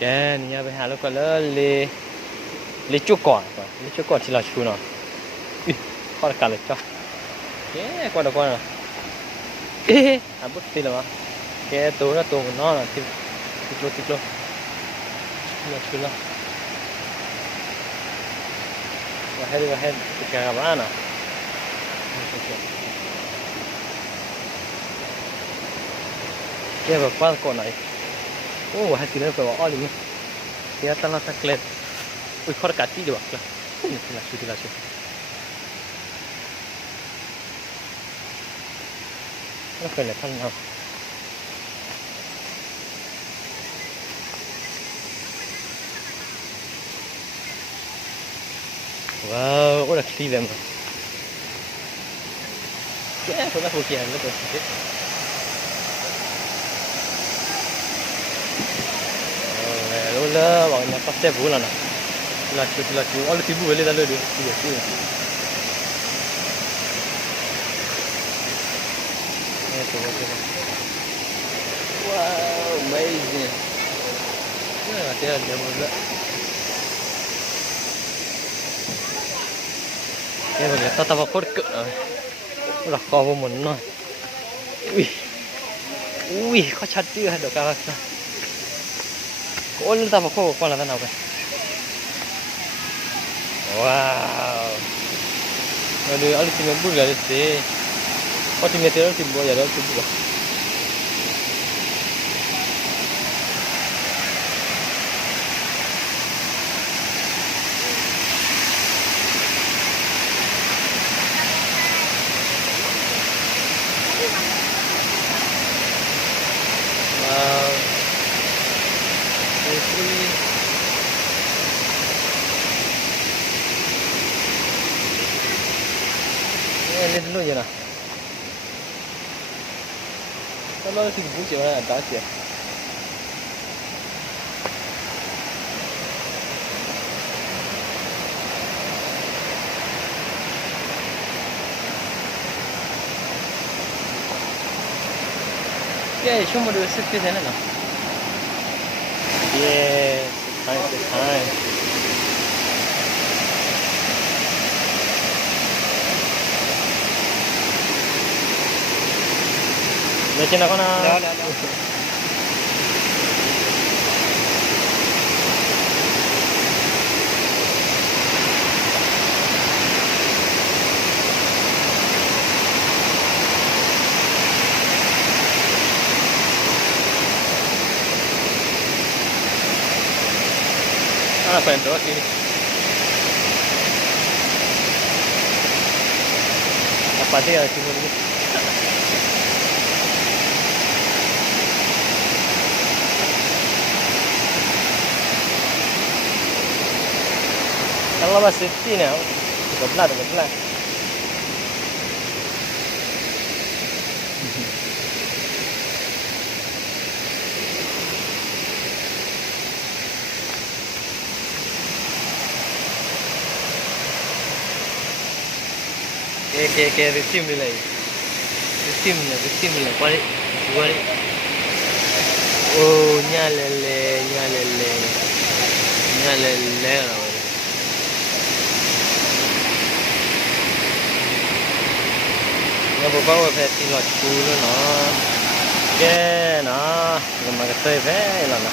cái nhà bên hà lúc còn lấy chỗ cỏ chỉ là chú nó con cả lấy cho cái con đâu con à ê à bút tì là cái tổ nó là tì lô là chú nó và hết cái cà rán à cái vào qua con này ô hai thứ nữa phải bỏ đi cái tao nó tao kẹt ui khó cắt đi được là thì là chú nó phải là thân nào wow ôi là clean em cái nó không kia nó còn gì rồi là bọn nó phát xe vũ là nè là chú ở cái vũ lên là được chú wow amazing thế là nhiều lắm cái này tao vào cốt cỡ rồi là kho vô muốn nói ui khó chặt chưa được cả ôi tao vào kho con là thế nào vậy wow rồi đi ở tìm bút rồi đấy có tìm tiền tìm bao giờ đó tìm bút wow lên dulu je lah. Kalau si bus je mana ada je. Yeah, cuma dua sekali sana lah. Yeah, time. Macam nak kena? Dah. Apa yang tu sini? Apa dia cuma ni? Kalau masih sini, kebelah. Okay, resim nilai. Resim nilai. Balik. Oh, nyalele. Nó bao phải tin lọt cú nữa nó cái nó nhưng mà cái tơi vé là nó